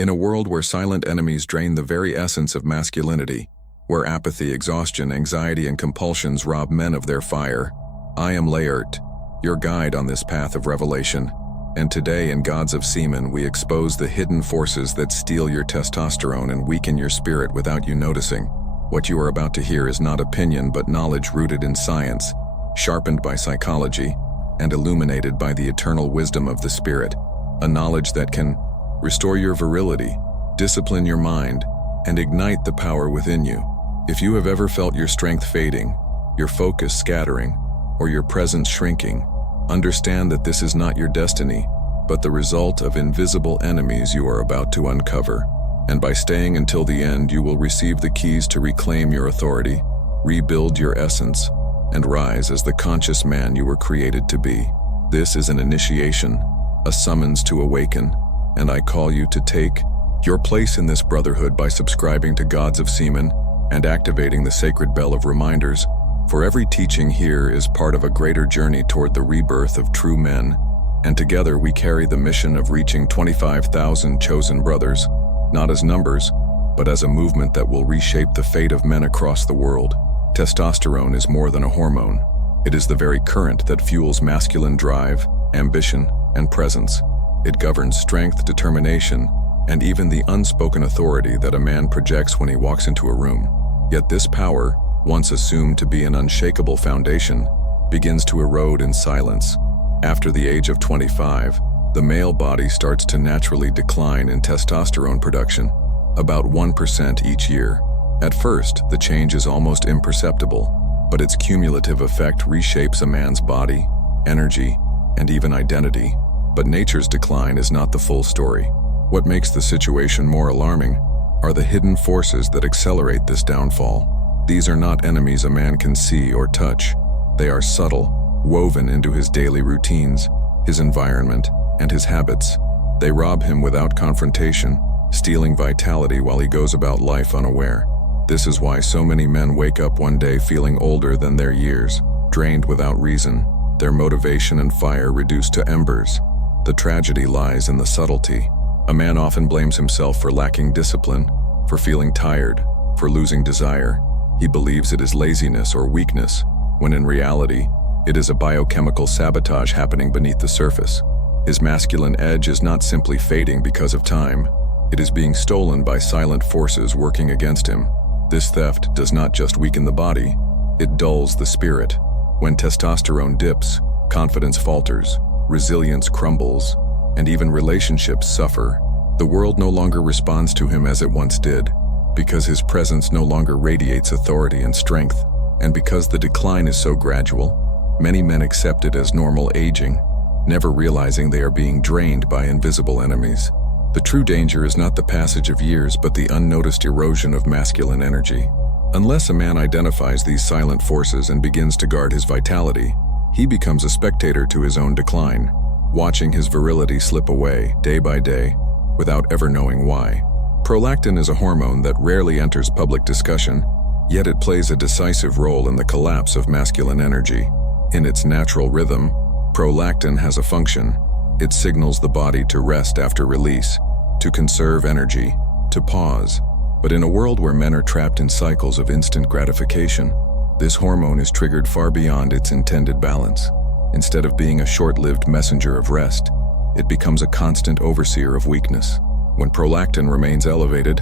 In a world where silent enemies drain the very essence of masculinity, where apathy, exhaustion, anxiety, and compulsions rob men of their fire, I am Layert, your guide on this path of revelation. And today in Gods of Semen, we expose the hidden forces that steal your testosterone and weaken your spirit without you noticing. What you are about to hear is not opinion but knowledge rooted in science, sharpened by psychology, and illuminated by the eternal wisdom of the spirit. A knowledge that can restore your virility, discipline your mind, and ignite the power within you. If you have ever felt your strength fading, your focus scattering, or your presence shrinking, understand that this is not your destiny, but the result of invisible enemies you are about to uncover. And by staying until the end, you will receive the keys to reclaim your authority, rebuild your essence, and rise as the conscious man you were created to be. This is an initiation, a summons to awaken, and I call you to take your place in this brotherhood by subscribing to Gods of Semen and activating the sacred bell of reminders. For every teaching here is part of a greater journey toward the rebirth of true men, and together we carry the mission of reaching 25,000 chosen brothers, not as numbers, but as a movement that will reshape the fate of men across the world. Testosterone is more than a hormone. It is the very current that fuels masculine drive, ambition, and presence. It governs strength, determination, and even the unspoken authority that a man projects when he walks into a room. Yet this power, once assumed to be an unshakable foundation, begins to erode in silence. After the age of 25, the male body starts to naturally decline in testosterone production, about 1% each year. At first, the change is almost imperceptible, but its cumulative effect reshapes a man's body, energy, and even identity. But nature's decline is not the full story. What makes the situation more alarming are the hidden forces that accelerate this downfall. These are not enemies a man can see or touch. They are subtle, woven into his daily routines, his environment, and his habits. They rob him without confrontation, stealing vitality while he goes about life unaware. This is why so many men wake up one day feeling older than their years, drained without reason, their motivation and fire reduced to embers. The tragedy lies in the subtlety. A man often blames himself for lacking discipline, for feeling tired, for losing desire. He believes it is laziness or weakness, when in reality, it is a biochemical sabotage happening beneath the surface. His masculine edge is not simply fading because of time. It is being stolen by silent forces working against him. This theft does not just weaken the body, it dulls the spirit. When testosterone dips, confidence falters, resilience crumbles, and even relationships suffer. The world no longer responds to him as it once did, because his presence no longer radiates authority and strength. And because the decline is so gradual, many men accept it as normal aging, never realizing they are being drained by invisible enemies. The true danger is not the passage of years, but the unnoticed erosion of masculine energy. Unless a man identifies these silent forces and begins to guard his vitality, he becomes a spectator to his own decline, watching his virility slip away day by day without ever knowing why. Prolactin is a hormone that rarely enters public discussion, yet it plays a decisive role in the collapse of masculine energy. In its natural rhythm, prolactin has a function. It signals the body to rest after release, to conserve energy, to pause. But in a world where men are trapped in cycles of instant gratification, this hormone is triggered far beyond its intended balance. Instead of being a short-lived messenger of rest, it becomes a constant overseer of weakness. When prolactin remains elevated,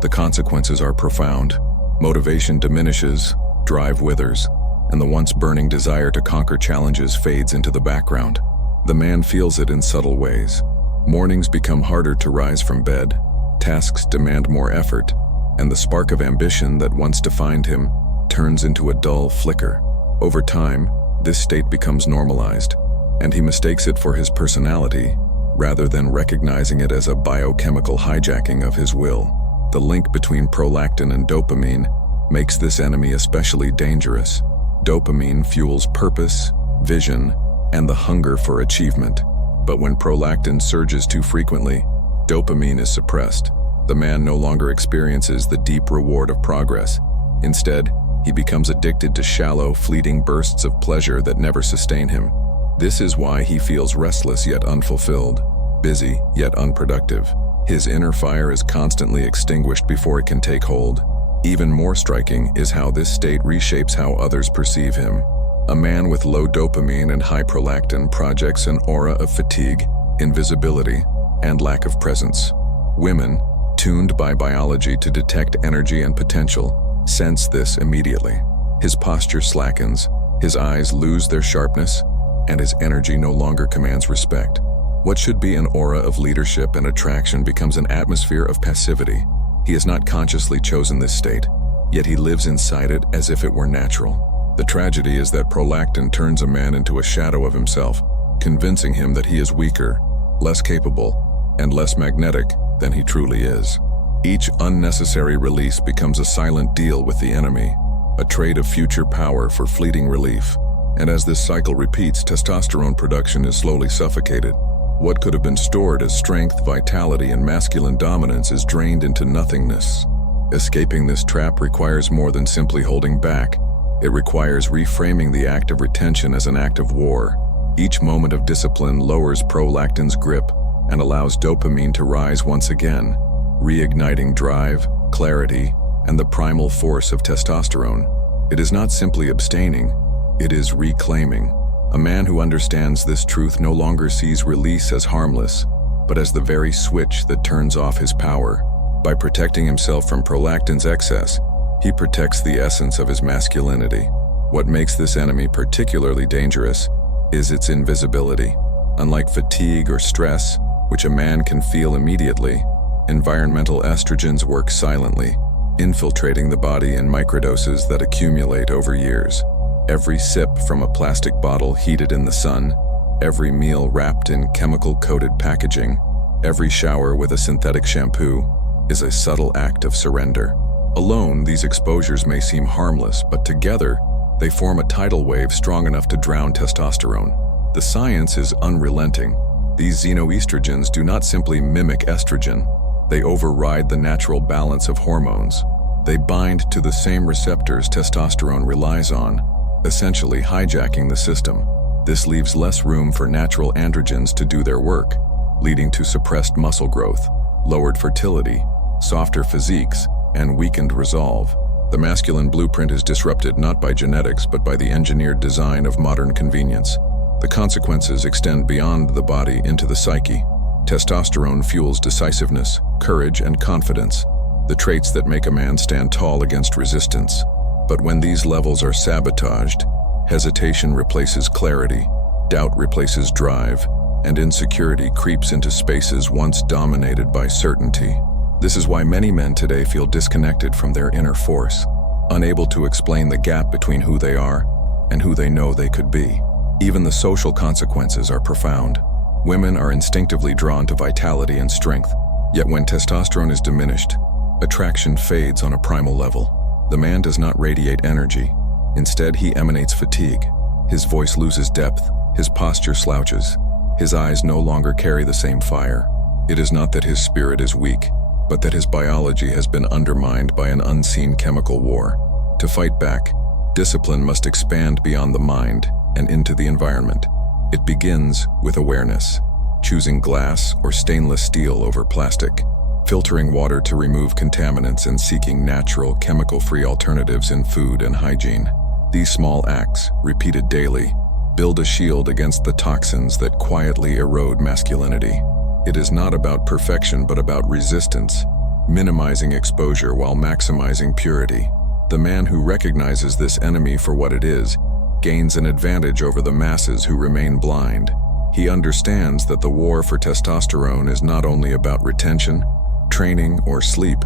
the consequences are profound. Motivation diminishes, drive withers, and the once burning desire to conquer challenges fades into the background. The man feels it in subtle ways. Mornings become harder to rise from bed, tasks demand more effort, and the spark of ambition that once defined him turns into a dull flicker. Over time, this state becomes normalized, and he mistakes it for his personality, rather than recognizing it as a biochemical hijacking of his will. The link between prolactin and dopamine makes this enemy especially dangerous. Dopamine fuels purpose, vision, and the hunger for achievement. But when prolactin surges too frequently, dopamine is suppressed. The man no longer experiences the deep reward of progress. Instead, he becomes addicted to shallow, fleeting bursts of pleasure that never sustain him. This is why he feels restless yet unfulfilled, busy yet unproductive. His inner fire is constantly extinguished before it can take hold. Even more striking is how this state reshapes how others perceive him. A man with low dopamine and high prolactin projects an aura of fatigue, invisibility, and lack of presence. Women, tuned by biology to detect energy and potential, sense this immediately. His posture slackens, his eyes lose their sharpness, and his energy no longer commands respect. What should be an aura of leadership and attraction becomes an atmosphere of passivity. He has not consciously chosen this state, yet he lives inside it as if it were natural. The tragedy is that prolactin turns a man into a shadow of himself, convincing him that he is weaker, less capable, and less magnetic than he truly is. Each unnecessary release becomes a silent deal with the enemy, a trade of future power for fleeting relief. And as this cycle repeats, testosterone production is slowly suffocated. What could have been stored as strength, vitality, and masculine dominance is drained into nothingness. Escaping this trap requires more than simply holding back. It requires reframing the act of retention as an act of war. Each moment of discipline lowers prolactin's grip and allows dopamine to rise once again, reigniting drive, clarity, and the primal force of testosterone. It is not simply abstaining, it is reclaiming. A man who understands this truth no longer sees release as harmless, but as the very switch that turns off his power. By protecting himself from prolactin's excess, he protects the essence of his masculinity. What makes this enemy particularly dangerous is its invisibility. Unlike fatigue or stress, which a man can feel immediately, environmental estrogens work silently, infiltrating the body in microdoses that accumulate over years. Every sip from a plastic bottle heated in the sun, every meal wrapped in chemical-coated packaging, every shower with a synthetic shampoo is a subtle act of surrender. Alone, these exposures may seem harmless, but together, they form a tidal wave strong enough to drown testosterone. The science is unrelenting. These xenoestrogens do not simply mimic estrogen. They override the natural balance of hormones. They bind to the same receptors testosterone relies on, essentially hijacking the system. This leaves less room for natural androgens to do their work, leading to suppressed muscle growth, lowered fertility, softer physiques, and weakened resolve. The masculine blueprint is disrupted not by genetics but by the engineered design of modern convenience. The consequences extend beyond the body into the psyche. Testosterone fuels decisiveness, courage, and confidence, the traits that make a man stand tall against resistance. But when these levels are sabotaged, hesitation replaces clarity, doubt replaces drive, and insecurity creeps into spaces once dominated by certainty. This is why many men today feel disconnected from their inner force, unable to explain the gap between who they are and who they know they could be. Even the social consequences are profound. Women are instinctively drawn to vitality and strength, yet when testosterone is diminished, attraction fades on a primal level. The man does not radiate energy. Instead, he emanates fatigue. His voice loses depth, his posture slouches, his eyes no longer carry the same fire. It is not that his spirit is weak, but that his biology has been undermined by an unseen chemical war. To fight back, discipline must expand beyond the mind and into the environment. It begins with awareness, choosing glass or stainless steel over plastic, filtering water to remove contaminants, and seeking natural, chemical-free alternatives in food and hygiene. These small acts, repeated daily, build a shield against the toxins that quietly erode masculinity. It is not about perfection but about resistance, minimizing exposure while maximizing purity. The man who recognizes this enemy for what it is gains an advantage over the masses who remain blind. He understands that the war for testosterone is not only about retention, training, or sleep,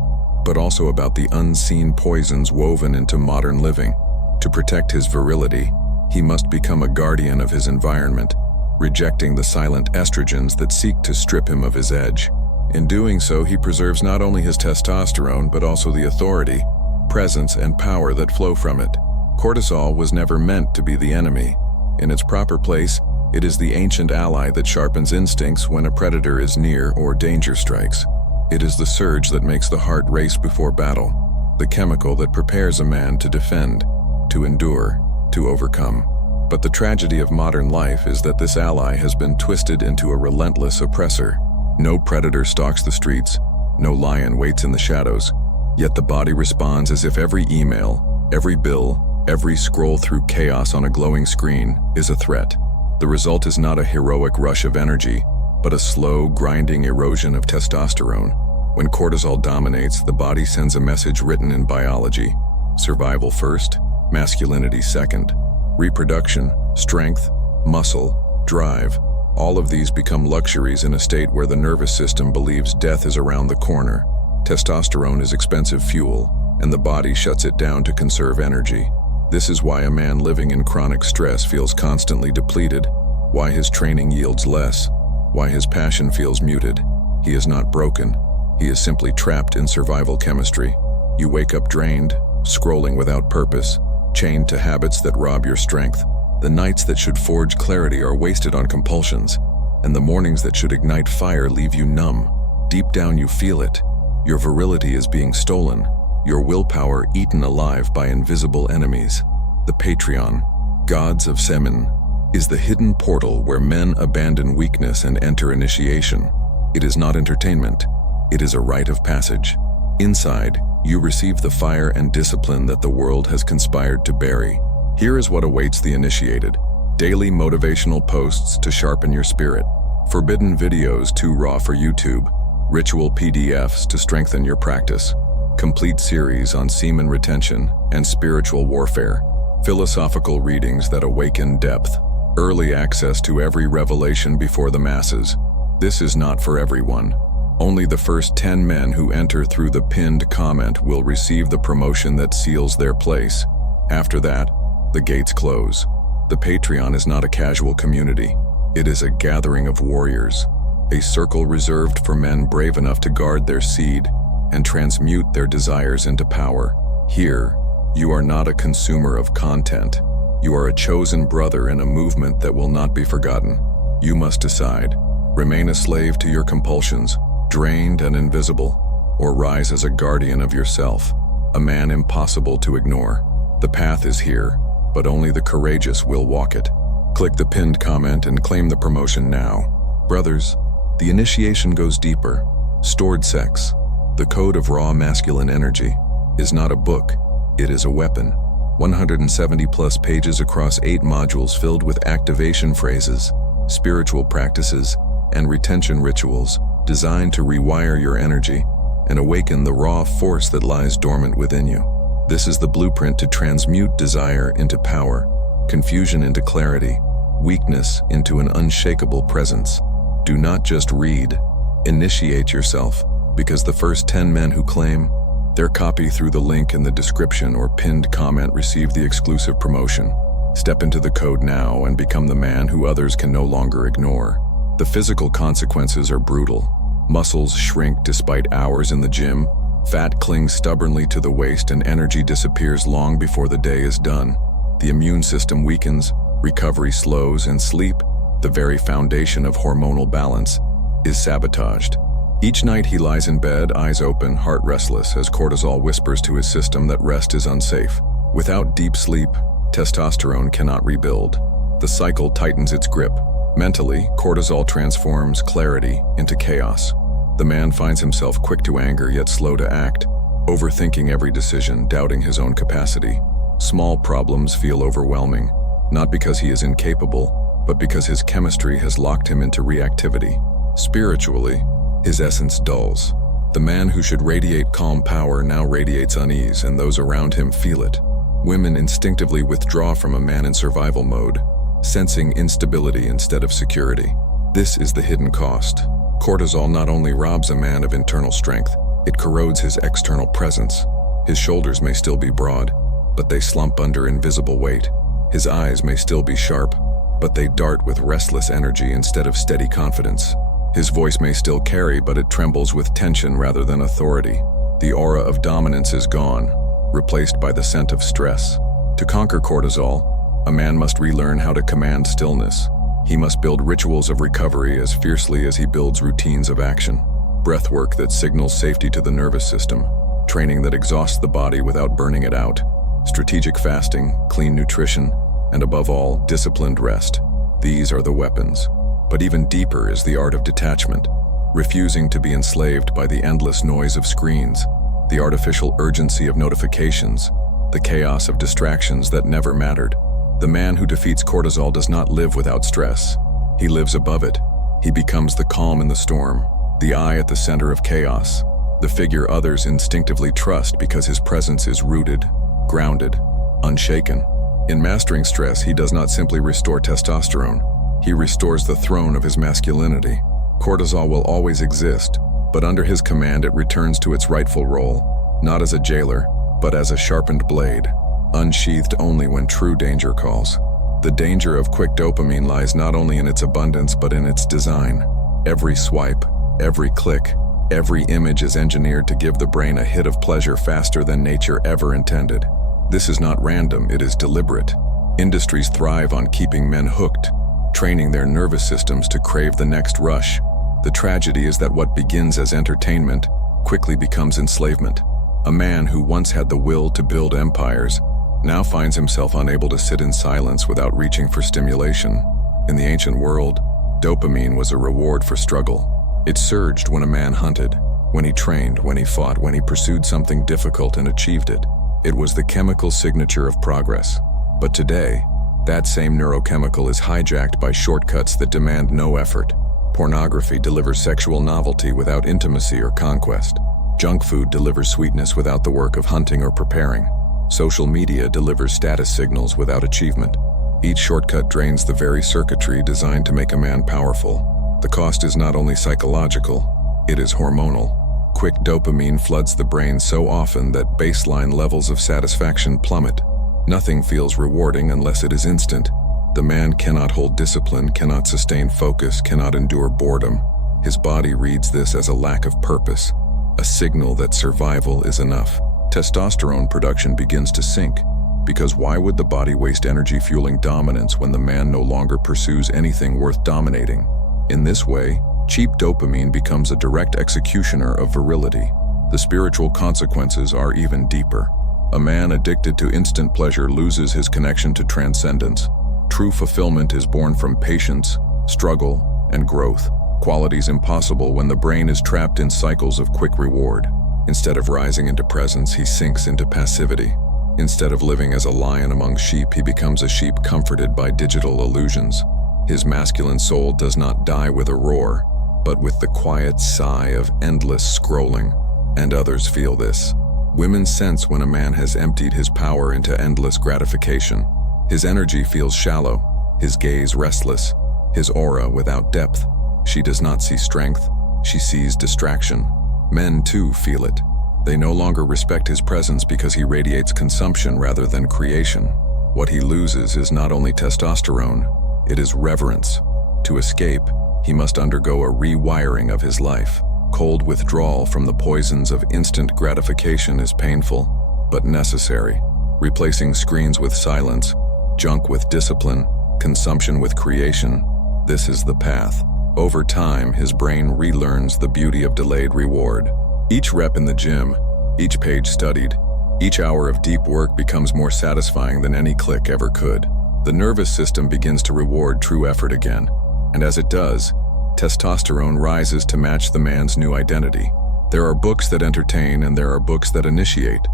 but also about the unseen poisons woven into modern living. To protect his virility, he must become a guardian of his environment, rejecting the silent estrogens that seek to strip him of his edge. In doing so, he preserves not only his testosterone, but also the authority, presence, and power that flow from it. Cortisol was never meant to be the enemy. In its proper place, it is the ancient ally that sharpens instincts when a predator is near or danger strikes. It is the surge that makes the heart race before battle, the chemical that prepares a man to defend, to endure, to overcome. But the tragedy of modern life is that this ally has been twisted into a relentless oppressor. No predator stalks the streets, no lion waits in the shadows, yet the body responds as if every email, every bill, every scroll through chaos on a glowing screen is a threat. The result is not a heroic rush of energy, but a slow, grinding erosion of testosterone. When cortisol dominates, the body sends a message written in biology: survival first, masculinity second. Reproduction, strength, muscle, drive, all of these become luxuries in a state where the nervous system believes death is around the corner. Testosterone is expensive fuel, and the body shuts it down to conserve energy. This is why a man living in chronic stress feels constantly depleted, why his training yields less, why his passion feels muted. He is not broken. He is simply trapped in survival chemistry. You wake up drained, scrolling without purpose, chained to habits that rob your strength. The nights that should forge clarity are wasted on compulsions, and the mornings that should ignite fire leave you numb. Deep down you feel it. Your virility is being stolen, your willpower eaten alive by invisible enemies. The Patreon, gods of SEMEN, is the hidden portal where men abandon weakness and enter initiation. It is not entertainment. It is a rite of passage. Inside, you receive the fire and discipline that the world has conspired to bury. Here is what awaits the initiated: daily motivational posts to sharpen your spirit, forbidden videos too raw for YouTube, ritual PDFs to strengthen your practice, complete series on semen retention and spiritual warfare, philosophical readings that awaken depth, early access to every revelation before the masses. This is not for everyone. Only the first 10 men who enter through the pinned comment will receive the promotion that seals their place. After that, the gates close. The Patreon is not a casual community. It is a gathering of warriors, a circle reserved for men brave enough to guard their seed and transmute their desires into power. Here, you are not a consumer of content. You are a chosen brother in a movement that will not be forgotten. You must decide: remain a slave to your compulsions, drained and invisible, or rise as a guardian of yourself, a man impossible to ignore. The path is here, but only the courageous will walk it. Click the pinned comment and claim the promotion now. Brothers, the initiation goes deeper. Stored sex, the code of raw masculine energy, is not a book, it is a weapon. 170 plus pages across 8 modules filled with activation phrases, spiritual practices, and retention rituals designed to rewire your energy and awaken the raw force that lies dormant within you. This is the blueprint to transmute desire into power, confusion into clarity, weakness into an unshakable presence. Do not just read, initiate yourself, because the first 10 men who claim their copy through the link in the description or pinned comment receive the exclusive promotion. Step into the code now and become the man who others can no longer ignore. The physical consequences are brutal. Muscles shrink despite hours in the gym, fat clings stubbornly to the waist, and energy disappears long before the day is done. The immune system weakens, recovery slows, and sleep, the very foundation of hormonal balance, is sabotaged. Each night he lies in bed, eyes open, heart restless, as cortisol whispers to his system that rest is unsafe. Without deep sleep, testosterone cannot rebuild. The cycle tightens its grip. Mentally, cortisol transforms clarity into chaos. The man finds himself quick to anger yet slow to act, overthinking every decision, doubting his own capacity. Small problems feel overwhelming, not because he is incapable, but because his chemistry has locked him into reactivity. Spiritually, his essence dulls. The man who should radiate calm power now radiates unease, and those around him feel it. Women instinctively withdraw from a man in survival mode, sensing instability instead of security. This is the hidden cost. Cortisol not only robs a man of internal strength, it corrodes his external presence. His shoulders may still be broad, but they slump under invisible weight. His eyes may still be sharp, but they dart with restless energy instead of steady confidence. His voice may still carry, but it trembles with tension rather than authority. The aura of dominance is gone, replaced by the scent of stress. To conquer cortisol, a man must relearn how to command stillness. He must build rituals of recovery as fiercely as he builds routines of action. Breathwork that signals safety to the nervous system. Training that exhausts the body without burning it out. Strategic fasting, clean nutrition, and above all, disciplined rest. These are the weapons. But even deeper is the art of detachment. refusing to be enslaved by the endless noise of screens, the artificial urgency of notifications, the chaos of distractions that never mattered. The man who defeats cortisol does not live without stress. He lives above it. He becomes the calm in the storm, the eye at the center of chaos, the figure others instinctively trust because his presence is rooted, grounded, unshaken. In mastering stress, he does not simply restore testosterone. He restores the throne of his masculinity. Cortisol will always exist, but under his command it returns to its rightful role, not as a jailer, but as a sharpened blade, unsheathed only when true danger calls. The danger of quick dopamine lies not only in its abundance but in its design. Every swipe, every click, every image is engineered to give the brain a hit of pleasure faster than nature ever intended. This is not random, it is deliberate. Industries thrive on keeping men hooked, training their nervous systems to crave the next rush. The tragedy is that what begins as entertainment quickly becomes enslavement. A man who once had the will to build empires now finds himself unable to sit in silence without reaching for stimulation. In the ancient world, dopamine was a reward for struggle. It surged when a man hunted, when he trained, when he fought, when he pursued something difficult and achieved it. It was the chemical signature of progress. But today, that same neurochemical is hijacked by shortcuts that demand no effort. Pornography delivers sexual novelty without intimacy or conquest. Junk food delivers sweetness without the work of hunting or preparing. Social media delivers status signals without achievement. Each shortcut drains the very circuitry designed to make a man powerful. The cost is not only psychological, it is hormonal. Quick dopamine floods the brain so often that baseline levels of satisfaction plummet. Nothing feels rewarding unless it is instant. The man cannot hold discipline, cannot sustain focus, cannot endure boredom. His body reads this as a lack of purpose, a signal that survival is enough. Testosterone production begins to sink, because why would the body waste energy fueling dominance when the man no longer pursues anything worth dominating? In this way, cheap dopamine becomes a direct executioner of virility. The spiritual consequences are even deeper. A man addicted to instant pleasure loses his connection to transcendence. True fulfillment is born from patience, struggle, and growth, qualities impossible when the brain is trapped in cycles of quick reward. Instead of rising into presence, he sinks into passivity. Instead of living as a lion among sheep, he becomes a sheep comforted by digital illusions. His masculine soul does not die with a roar, but with the quiet sigh of endless scrolling, and others feel this. Women sense when a man has emptied his power into endless gratification. His energy feels shallow, his gaze restless, his aura without depth. She does not see strength, she sees distraction. Men too feel it. They no longer respect his presence because he radiates consumption rather than creation. What he loses is not only testosterone, it is reverence. To escape, he must undergo a rewiring of his life. Cold withdrawal from the poisons of instant gratification is painful, but necessary. Replacing screens with silence, junk with discipline, consumption with creation, this is the path. Over time, his brain relearns the beauty of delayed reward. Each rep in the gym, each page studied, each hour of deep work becomes more satisfying than any click ever could. The nervous system begins to reward true effort again. And as it does, testosterone rises to match the man's new identity. There are books that entertain and there are books that initiate.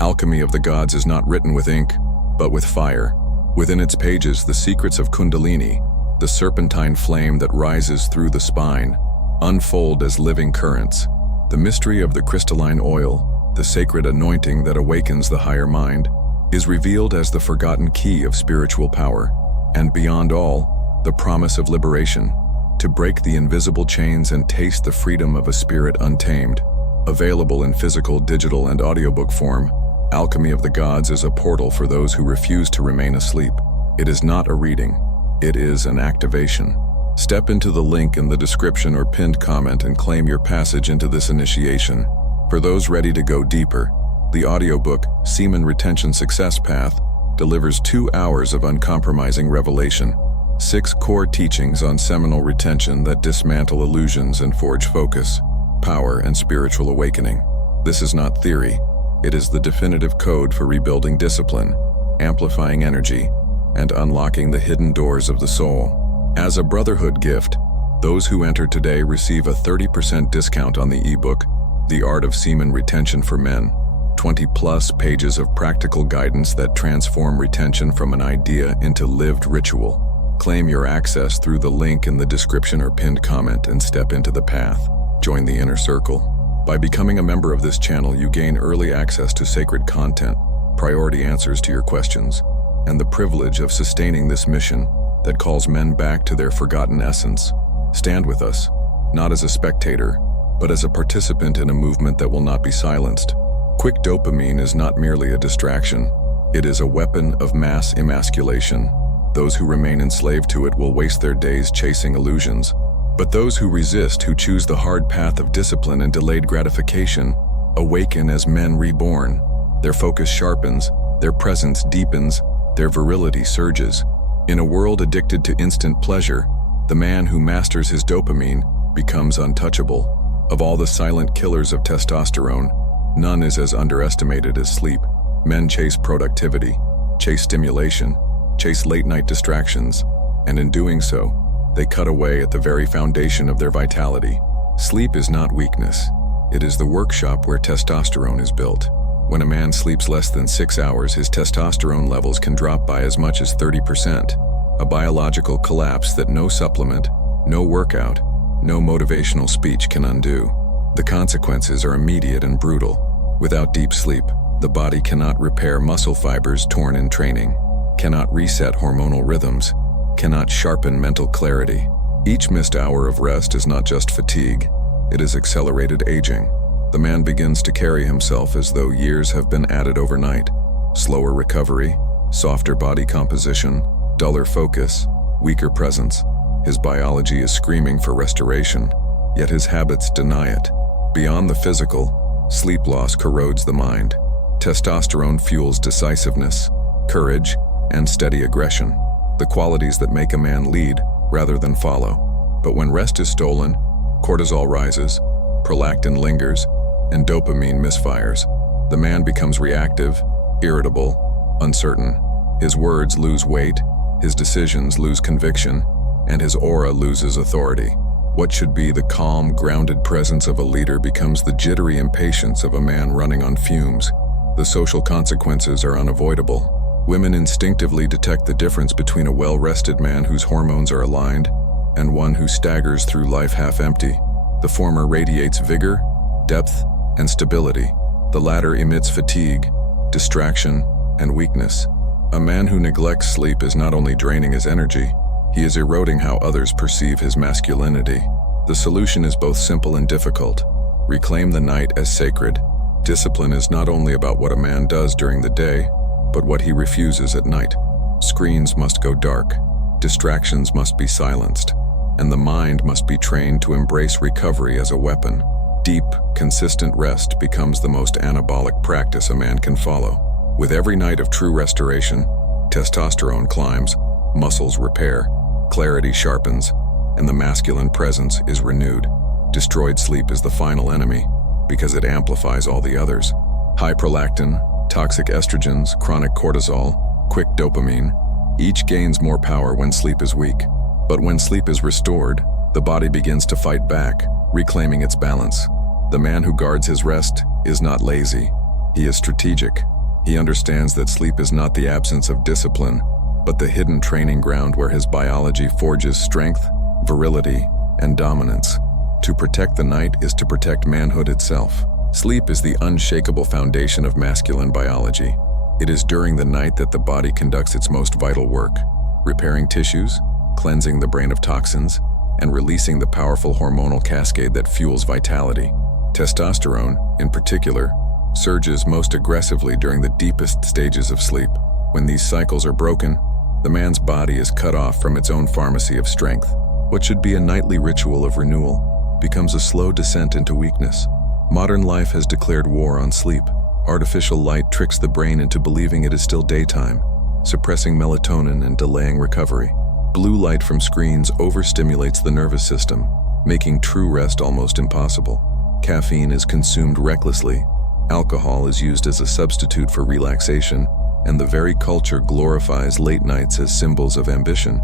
Alchemy of the Gods is not written with ink, but with fire. Within its pages, the secrets of Kundalini, the serpentine flame that rises through the spine, unfold as living currents. The mystery of the crystalline oil, the sacred anointing that awakens the higher mind, is revealed as the forgotten key of spiritual power, and beyond all, the promise of liberation, to break the invisible chains and taste the freedom of a spirit untamed. Available in physical, digital, and audiobook form, Alchemy of the Gods is a portal for those who refuse to remain asleep. It is not a reading. It is an activation. Step into the link in the description or pinned comment and claim your passage into this initiation. For those ready to go deeper, the audiobook, Semen Retention Success Path, delivers 2 hours of uncompromising revelation, 6 core teachings on seminal retention that dismantle illusions and forge focus, power, and spiritual awakening. This is not theory. It is the definitive code for rebuilding discipline, amplifying energy, and unlocking the hidden doors of the soul. As a brotherhood gift, Those who enter today receive a 30% discount on the ebook, The Art of Semen Retention for Men, 20+ pages of practical guidance that transform retention from an idea into lived ritual. Claim your access through the link in the description or pinned comment and step into the path. Join the inner circle. By becoming a member of this channel, you gain early access to sacred content, priority answers to your questions, and the privilege of sustaining this mission that calls men back to their forgotten essence. Stand with us, not as a spectator, but as a participant in a movement that will not be silenced. Quick dopamine is not merely a distraction. It is a weapon of mass emasculation. Those who remain enslaved to it will waste their days chasing illusions. But those who resist, who choose the hard path of discipline and delayed gratification, awaken as men reborn. Their focus sharpens, their presence deepens, their virility surges. In a world addicted to instant pleasure, the man who masters his dopamine becomes untouchable. Of all the silent killers of testosterone, none is as underestimated as sleep. Men chase productivity, chase stimulation, chase late-night distractions, and in doing so, they cut away at the very foundation of their vitality. Sleep is not weakness. It is the workshop where testosterone is built. When a man sleeps less than 6 hours, his testosterone levels can drop by as much as 30%, a biological collapse that no supplement, no workout, no motivational speech can undo. The consequences are immediate and brutal. Without deep sleep, the body cannot repair muscle fibers torn in training, cannot reset hormonal rhythms, cannot sharpen mental clarity. Each missed hour of rest is not just fatigue, it is accelerated aging. The man begins to carry himself as though years have been added overnight. Slower recovery, softer body composition, duller focus, weaker presence. His biology is screaming for restoration, yet his habits deny it. Beyond the physical, sleep loss corrodes the mind. Testosterone fuels decisiveness, courage, and steady aggression, the qualities that make a man lead rather than follow. But when rest is stolen, cortisol rises, prolactin lingers, and dopamine misfires. The man becomes reactive, irritable, uncertain. His words lose weight, his decisions lose conviction, and his aura loses authority. What should be the calm, grounded presence of a leader becomes the jittery impatience of a man running on fumes. The social consequences are unavoidable. Women instinctively detect the difference between a well-rested man whose hormones are aligned and one who staggers through life half-empty. The former radiates vigor, depth, and stability. The latter emits fatigue, distraction, and weakness. A man who neglects sleep is not only draining his energy, he is eroding how others perceive his masculinity. The solution is both simple and difficult. Reclaim the night as sacred. Discipline is not only about what a man does during the day, but what he refuses at night. Screens must go dark, distractions must be silenced, and the mind must be trained to embrace recovery as a weapon. Deep, consistent rest becomes the most anabolic practice a man can follow. With every night of true restoration, testosterone climbs, muscles repair, clarity sharpens, and the masculine presence is renewed. Destroyed sleep is the final enemy, because it amplifies all the others. High prolactin, toxic estrogens, chronic cortisol, quick dopamine, each gains more power when sleep is weak. But when sleep is restored, the body begins to fight back, reclaiming its balance. The man who guards his rest is not lazy. He is strategic. He understands that sleep is not the absence of discipline, but the hidden training ground where his biology forges strength, virility, and dominance. To protect the night is to protect manhood itself. Sleep is the unshakable foundation of masculine biology. It is during the night that the body conducts its most vital work, repairing tissues, cleansing the brain of toxins, and releasing the powerful hormonal cascade that fuels vitality. Testosterone, in particular, surges most aggressively during the deepest stages of sleep. When these cycles are broken, the man's body is cut off from its own pharmacy of strength. What should be a nightly ritual of renewal becomes a slow descent into weakness. Modern life has declared war on sleep. Artificial light tricks the brain into believing it is still daytime, suppressing melatonin and delaying recovery. Blue light from screens overstimulates the nervous system, making true rest almost impossible. Caffeine is consumed recklessly. Alcohol is used as a substitute for relaxation, and the very culture glorifies late nights as symbols of ambition.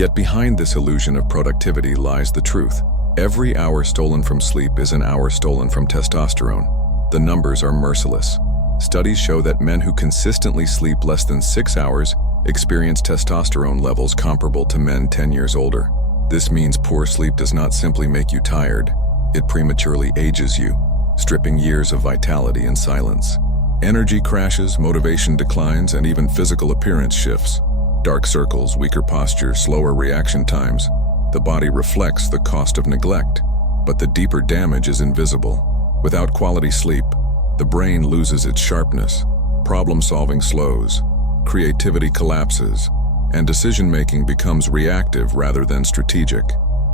Yet behind this illusion of productivity lies the truth. Every hour stolen from sleep is an hour stolen from testosterone. The numbers are merciless. Studies show that men who consistently sleep less than 6 hours experience testosterone levels comparable to men 10 years older. This means poor sleep does not simply make you tired, it prematurely ages you, stripping years of vitality in silence. Energy crashes, motivation declines, and even physical appearance shifts. Dark circles, weaker posture, slower reaction times. The body reflects the cost of neglect, but the deeper damage is invisible. Without quality sleep, the brain loses its sharpness, problem-solving slows, creativity collapses, and decision-making becomes reactive rather than strategic.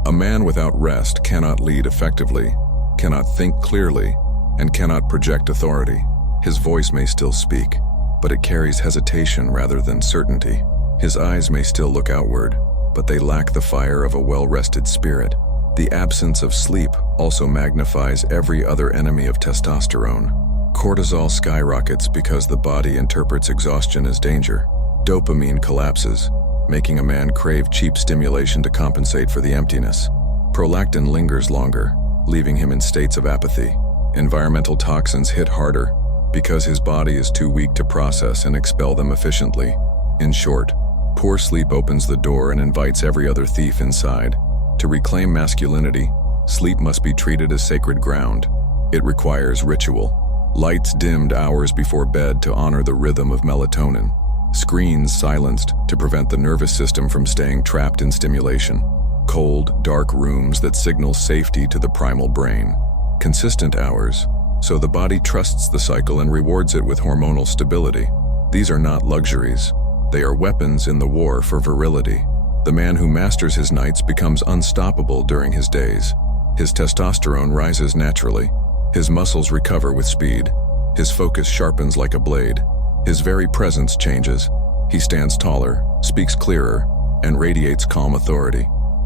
A man without rest cannot lead effectively, cannot think clearly, and cannot project authority. His voice may still speak, but it carries hesitation rather than certainty. His eyes may still look outward, but they lack the fire of a well-rested spirit. The absence of sleep also magnifies every other enemy of testosterone. Cortisol skyrockets because the body interprets exhaustion as danger. Dopamine collapses, making a man crave cheap stimulation to compensate for the emptiness. Prolactin lingers longer, leaving him in states of apathy. Environmental toxins hit harder because his body is too weak to process and expel them efficiently. In short, poor sleep opens the door and invites every other thief inside. To reclaim masculinity, sleep must be treated as sacred ground. It requires ritual. Lights dimmed hours before bed to honor the rhythm of melatonin. Screens silenced to prevent the nervous system from staying trapped in stimulation. Cold, dark rooms that signal safety to the primal brain. Consistent hours, so the body trusts the cycle and rewards it with hormonal stability. These are not luxuries. They are weapons in the war for virility. The man who masters his nights becomes unstoppable during his days. His testosterone rises naturally. His muscles recover with speed. His focus sharpens like a blade. His very presence changes. He stands taller, speaks clearer, and radiates calm authority.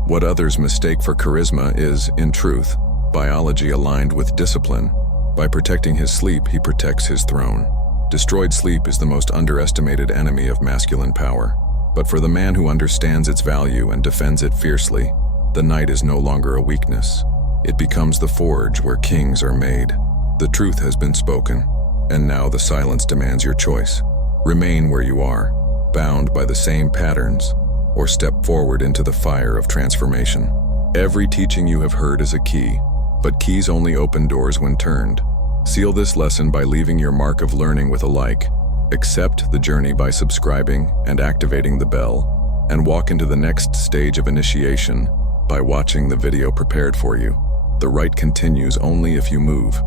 What others mistake for charisma is, in truth, biology aligned with discipline. By protecting his sleep, he protects his throne. Destroyed sleep is the most underestimated enemy of masculine power. But for the man who understands its value and defends it fiercely, the night is no longer a weakness. It becomes the forge where kings are made. The truth has been spoken, and now the silence demands your choice. Remain where you are, bound by the same patterns, or step forward into the fire of transformation. Every teaching you have heard is a key, but keys only open doors when turned. Seal this lesson by leaving your mark of learning with a like. Accept the journey by subscribing and activating the bell, and walk into the next stage of initiation by watching the video prepared for you. The right continues only if you move.